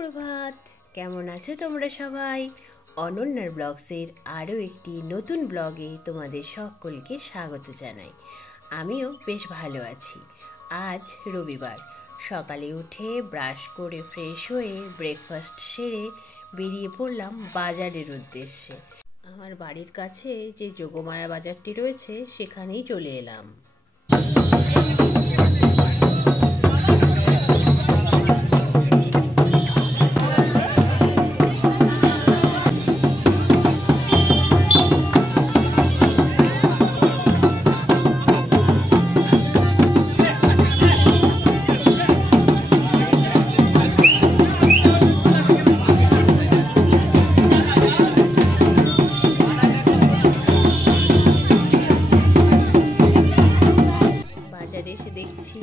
সুপ্রভাত। কেমন আছো তোমরা সবাই? অনন্যার ব্লগসের আরও একটি নতুন ব্লগে তোমাদের সকলকে স্বাগত জানাই। আমিও বেশ ভালো আছি। আজ রবিবার, সকালে উঠে ব্রাশ করে ফ্রেশ হয়ে ব্রেকফাস্ট সেরে বেরিয়ে পড়লাম বাজারের উদ্দেশ্যে। আমার বাড়ির কাছে যে যোগমায়া বাজারটি রয়েছে সেখানেই চলে এলাম। এসে দেখছি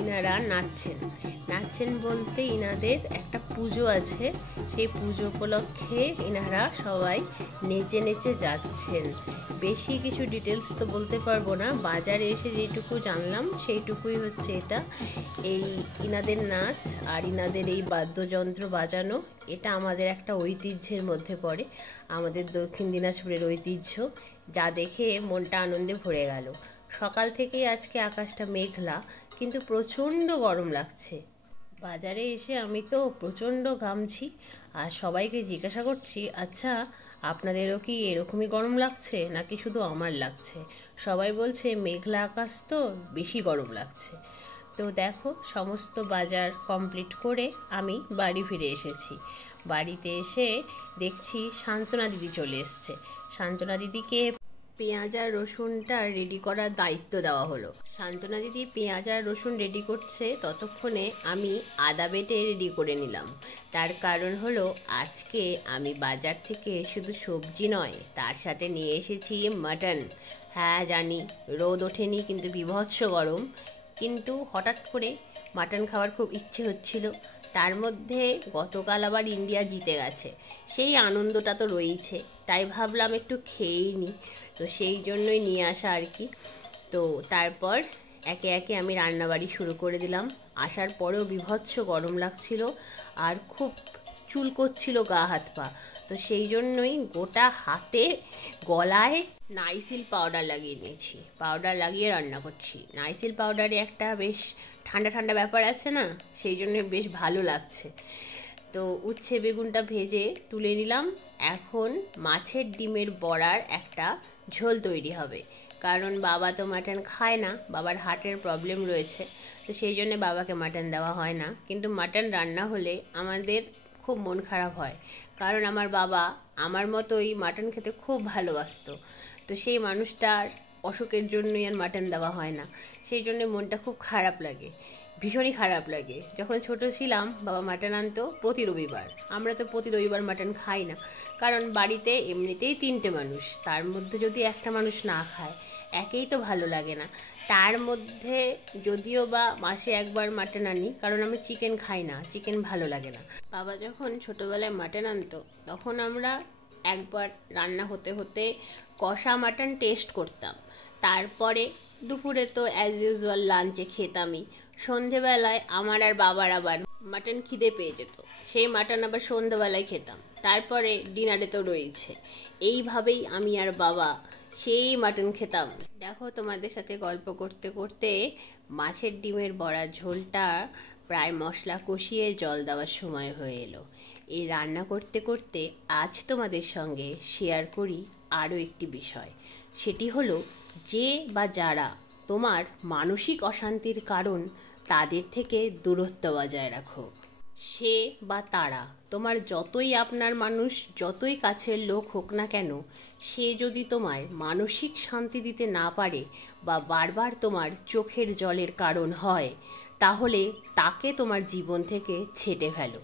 ইনারা নাচছেন বলতে ইনাদের একটা পুজো আছে, সেই পুজো উপলক্ষে ইনারা সবাই নেচে নেচে যাচ্ছেন। বেশি কিছু ডিটেলস তো বলতে পারবো না, বাজারে এসে যেটুকু জানলাম সেইটুকুই হচ্ছে এটা। এই ইনাদের নাচ আর ইনাদের এই বাদ্যযন্ত্র বাজানো, এটা আমাদের একটা ঐতিহ্যের মধ্যে পড়ে, আমাদের দক্ষিণ দিনাজপুরের ঐতিহ্য, যা দেখে মনটা আনন্দে ভরে গেল। সকাল থেকেই আজকে আকাশটা মেঘলা, কিন্তু প্রচণ্ড গরম লাগছে। বাজারে এসে আমি তো প্রচণ্ড ঘামছি, আর সবাইকে জিজ্ঞাসা করছি, আচ্ছা আপনাদেরও কি এরকমই গরম লাগছে নাকি শুধু আমার লাগছে? সবাই বলছে মেঘলা আকাশ তো বেশি গরম লাগছে। তো দেখো, সমস্ত বাজার কমপ্লিট করে আমি বাড়ি ফিরে এসেছি। বাড়িতে এসে দেখছি শান্তনা দিদি চলে এসছে। শান্তনা দিদিকে পেঁয়াজ আর রসুনটা রেডি করার দায়িত্ব দেওয়া হলো। শান্তনা দিদি পেঁয়াজ আর রসুন রেডি করছে, ততক্ষণে আমি আদা বেটে রেডি করে নিলাম। তার কারণ হলো, আজকে আমি বাজার থেকে শুধু সবজি নয়, তার সাথে নিয়ে এসেছি মাটন। হ্যাঁ জানি রোদ ওঠেনি, কিন্তু বীভৎস গরম, কিন্তু হঠাৎ করে মাটন খাওয়ার খুব ইচ্ছে হচ্ছিল। তার মধ্যে গতকাল আবার ইন্ডিয়া জিতে গেছে, সেই আনন্দটা তো রয়েছে, তাই ভাবলাম একটু খেয়েই নিই। তো সেই জন্যই নিয়ে আসা আর কি। তো তারপর একে একে আমি রান্নাবাড়ি শুরু করে দিলাম। আসার পরেও বীভৎস গরম লাগছিল আর খুব চুল করছিল গা হাত পা। তো সেই জন্যই গোটা হাতে গলায় নাইসিল পাউডার লাগিয়ে নিয়েছি, পাউডার লাগিয়ে রান্না করছি। নাইসিল পাউডারে একটা বেশ ঠান্ডা ঠান্ডা ব্যাপার আছে না, সেই জন্য বেশ ভালো লাগছে। তো উচ্ছে বেগুনটা ভেজে তুলে নিলাম। এখন মাছের ডিমের বড়ার একটা ঝোল তৈরি হবে, কারণ বাবা তো মাটন খায় না, বাবার হার্টের প্রবলেম রয়েছে, তো সেই জন্য বাবাকে মাটন দেওয়া হয় না। কিন্তু মাটন রান্না হলে আমাদের খুব মন খারাপ হয়, কারণ আমার বাবা আমার মতোই মাটন খেতে খুব ভালোবাসতো। তো সেই মানুষটার অসুখের জন্যই আর মাটন দেওয়া হয় না, সেই জন্য মনটা খুব খারাপ লাগে, ভীষণই খারাপ লাগে। যখন ছোট ছিলাম বাবা মাটন আনতো প্রতি রবিবার, আমরা তো প্রতি রবিবার মাটন খাই না, কারণ বাড়িতে এমনিতেই 3টে মানুষ, তার মধ্যে যদি একটা মানুষ না খায় একেই তো ভালো লাগে না। তার মধ্যে যদিও বা মাসে একবার মাটন আনি, কারণ আমি চিকেন খাই না, চিকেন ভালো লাগে না। বাবা যখন ছোটোবেলায় মাটন আনতো, তখন আমরা একবার রান্না হতে হতে কষা মাটন টেস্ট করতাম, তারপরে দুপুরে তো অ্যাজ ইউজুয়াল লাঞ্চে খেতামই। সন্ধেবেলায় আমার আর বাবার আবার মাটন খিদে পেয়ে যেত, সেই মাটন আবার সন্ধেবেলায় খেতাম, তারপরে ডিনারে তো রয়েছে। এইভাবেই আমি আর বাবা সেই মাটন খেতাম। দেখো, তোমাদের সাথে গল্প করতে করতে মাছের ডিমের বড়া ঝোলটা প্রায় মশলা কষিয়ে জল দেওয়ার সময় হয়ে এলো। এই রান্না করতে করতে আজ তোমাদের সঙ্গে শেয়ার করি আরও একটি বিষয়। সেটি হলো, যে বা যারা তোমার মানসিক অশান্তির কারণ, তাদের থেকে দূরত্ব বজায় রাখো। সে বা তারা তোমার যতই আপনার মানুষ, যতই কাছের লোক হোক না কেন, সে যদি তোমায় মানসিক শান্তি দিতে না পারে বা বারবার তোমার চোখের জলের কারণ হয়, তাহলে তাকে তোমার জীবন থেকে ছেঁটে ফেলো।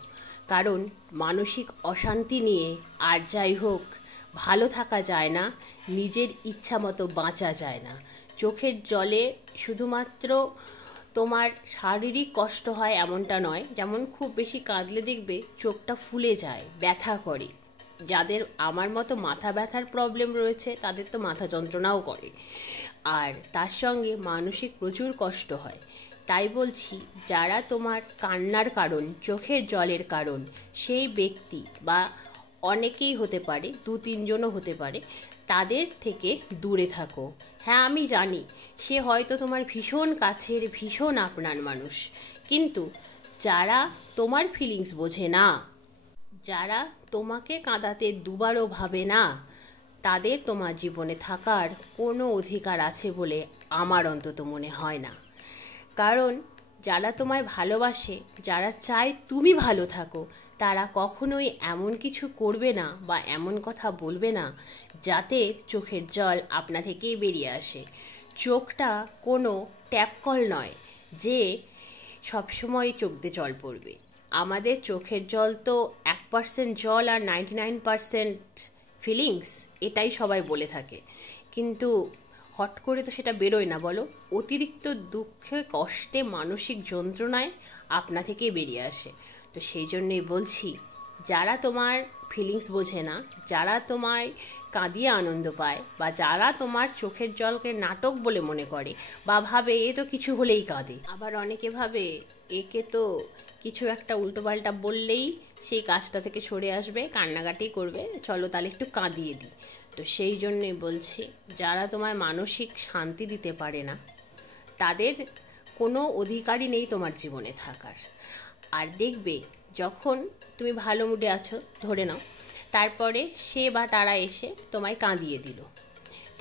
কারণ মানসিক অশান্তি নিয়ে আর যাই হোক ভালো থাকা যায় না, নিজের ইচ্ছা মতো বাঁচা যায় না। চোখের জলে শুধুমাত্র তোমার শারীরিক কষ্ট হয় এমনটা নয়, যেমন খুব বেশি কাঁদলে দেখবে চোখটা ফুলে যায়, ব্যথা করে। যাদের আমার মতো মাথা ব্যথার প্রবলেম রয়েছে, তাদের তো মাথা যন্ত্রণাও করে, আর তার সঙ্গে মানসিক প্রচুর কষ্ট হয়। তাই বলছি, যারা তোমার কান্নার কারণ, চোখের জলের কারণ, সেই ব্যক্তি বা অনেকেই হতে পারে, 2-3 জনও হতে পারে, তাদের থেকে দূরে থাকো। হ্যাঁ, আমি জানি সে হয়তো তোমার ভীষণ কাছের, ভীষণ আপনার মানুষ, কিন্তু যারা তোমার ফিলিংস বোঝে না, যারা তোমাকে কাঁদাতে দুবারও ভাবে না, তাদের তোমার জীবনে থাকার কোনো অধিকার আছে বলে আমার অন্তত মনে হয় না। কারণ যারা তোমায় ভালোবাসে, যারা চায় তুমি ভালো থাকো, তারা কখনোই এমন কিছু করবে না বা এমন কথা বলবে না যাতে চোখের জল আপনা থেকেই বেরিয়ে আসে। চোখটা কোনো ট্যাপ কল নয় যে সবসময় চোখ দিয়ে জল পড়বে। আমাদের চোখের জল তো 1% জল আর 99% ফিলিংস, এটাই সবাই বলে থাকে, কিন্তু হট করে তো সেটা বেরোয় না, বলো। অতিরিক্ত দুঃখে, কষ্টে, মানসিক যন্ত্রণায় আপনা থেকেই বেরিয়ে আসে। তো সেই জন্যই বলছি, যারা তোমার ফিলিংস বোঝে না, যারা তোমায় কাঁদিয়ে আনন্দ পায়, বা যারা তোমার চোখের জলকে নাটক বলে মনে করে বা ভাবে এ তো কিছু হলেই কাঁদে, আবার অনেকে ভাবে একে তো কিছু একটা উল্টোপাল্টা বললেই সেই কাজটা থেকে সরে আসবে, কান্নাকাটি করবে, চলো তাহলে একটু কাঁদিয়ে দিই। তো সেই জন্যই বলছি, যারা তোমায় মানসিক শান্তি দিতে পারে না, তাদের কোনো অধিকারই নেই তোমার জীবনে থাকার। আর দেখবে, যখন তুমি ভালো মুডে আছো ধরে নাও, তারপরে সে বা তারা এসে তোমায় কাঁদিয়ে দিল,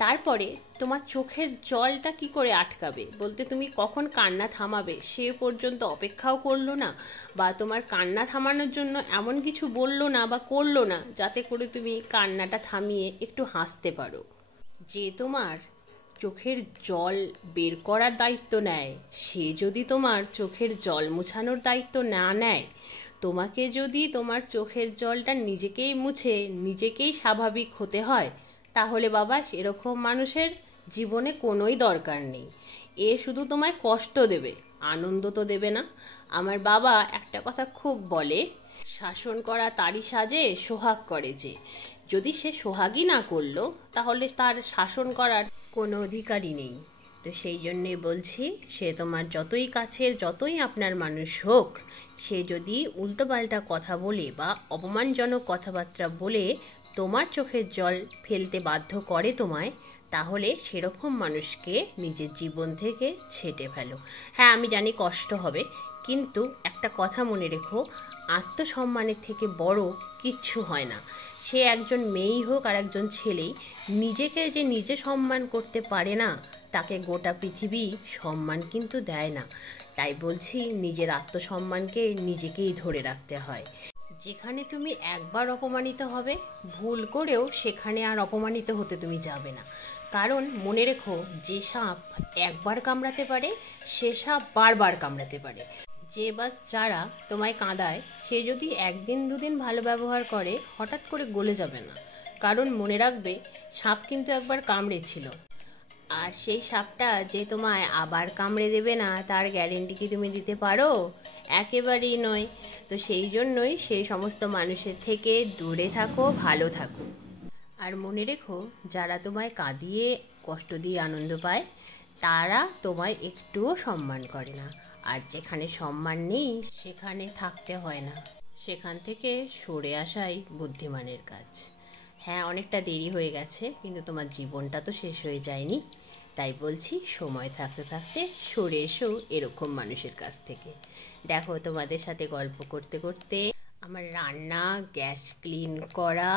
তারপরে তোমার চোখের জলটা কি করে আটকাবে? বলতে তুমি কখন কান্না থামাবে সে পর্যন্ত অপেক্ষাও করলো না, বা তোমার কান্না থামানোর জন্য এমন কিছু বললো না বা করলো না যাতে করে তুমি কান্নাটা থামিয়ে একটু হাসতে পারো। যে তোমার চোখের জল বের করার দায়িত্ব নেয়, সে যদি তোমার চোখের জল মুছানোর দায়িত্ব না নেয়, তোমাকে যদি তোমার চোখের জলটা নিজেকেই মুছে নিজেকেই স্বাভাবিক হতে হয়, তাহলে বাবা এরকম মানুষের জীবনে কোনোই দরকার নেই। এ শুধু তোমায় কষ্ট দেবে, আনন্দ তো দেবে না। আমার বাবা একটা কথা খুব বলে, শাসন করা তারই সাজে, সোহাগ করে যে। যদি সে সোহাগই না করলো, তাহলে তার শাসন করার কোনো অধিকারই নেই। তো সেই জন্যে বলছি, সে তোমার যতই কাছের, যতই আপনার মানুষ হোক, সে যদি উল্টোপাল্টা কথা বলে বা অপমানজনক কথাবার্তা বলে তোমার চোখের জল ফেলতে বাধ্য করে তোমায়, তাহলে সেরকম মানুষকে নিজের জীবন থেকে ছেঁটে ফেলো। হ্যাঁ, আমি জানি কষ্ট হবে, কিন্তু একটা কথা মনে রেখো, আত্মসম্মানের থেকে বড় কিচ্ছু হয় না। সে একজন মেয়েই হোক আর একজন ছেলেই, নিজেকে যে নিজে সম্মান করতে পারে না, তাকে গোটা পৃথিবী সম্মান কিন্তু দেয় না। তাই বলছি, নিজের আত্মসম্মানকে নিজেকেই ধরে রাখতে হয়। যেখানে তুমি একবার অপমানিত হবে, ভুল করেও সেখানে আর অপমানিত হতে তুমি যাবে না। কারণ মনে রেখো, যে সাপ একবার কামড়াতে পারে, সে সাপ বারবার কামড়াতে পারে। যে বা যারা তোমায় কাঁদায়, সে যদি 1-2 দিন ভালো ব্যবহার করে, হঠাৎ করে গলে যাবে না। কারণ মনে রাখবে, সাপ কিন্তু একবার কামড়েছিল, আর সেই সাপটা যে তোমায় আবার কামড়ে দেবে না, তার গ্যারেন্টি কি তুমি দিতে পারো? একেবারেই নয়। তো সেই জন্যই সেই সমস্ত মানুষের থেকে দূরে থাকো, ভালো থাকো। আর মনে রেখো, যারা তোমায় কাঁদিয়ে কষ্ট দিয়ে আনন্দ পায়, তারা তোমায় একটুও সম্মান করে না। আর যেখানে সম্মান নেই, সেখানে থাকতে হয় না, সেখান থেকে সরে আসাই বুদ্ধিমানের কাজ। হ্যাঁ, অনেকটা দেরি হয়ে গেছে, কিন্তু তোমার জীবনটা তো শেষ হয়ে যায়নি। তাই বলছি, সময় থাকতে থাকতে সরে এসো এরকম মানুষের কাছ থেকে। দেখো, তোমাদের সাথে গল্প করতে করতে আমার রান্না, গ্যাস ক্লিন করা,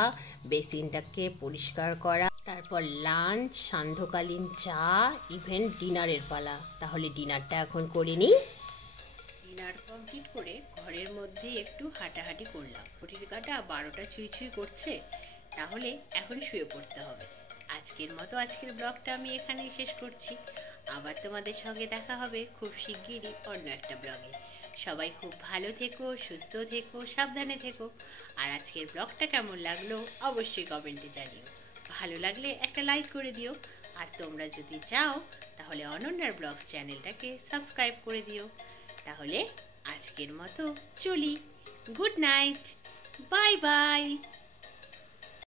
বেসিনটাকে পরিষ্কার করা, তারপর লাঞ্চ, সান্ধ্যকালীন চা, ইভেন ডিনারের পালা। তাহলে ডিনারটা এখন করে নিই। ডিনার কমপ্লিট করে ঘরের মধ্যে একটু হাঁটাহাঁটি করলাম। ঘড়ির কাঁটা 12টা ছুঁই ছুঁই করছে, তাহলে এখন শুয়ে পড়তে হবে। আজকের মতো আজকের ব্লগটা আমি এখানেই শেষ করছি। আবার তোমাদের সঙ্গে দেখা হবে খুব শিগগিরই অন্য একটা ব্লগে। সবাই খুব ভালো থেকো, সুস্থ থেকো, সাবধানে থেকো। আর আজকের ব্লগটা কেমন লাগলো অবশ্যই কমেন্টে জানিও। ভালো লাগলে একটা লাইক করে দিও। আর তোমরা যদি চাও, তাহলে অনন্যার ব্লগস চ্যানেলটাকে সাবস্ক্রাইব করে দিও। তাহলে আজকের মতো চলি। Good night, bye bye.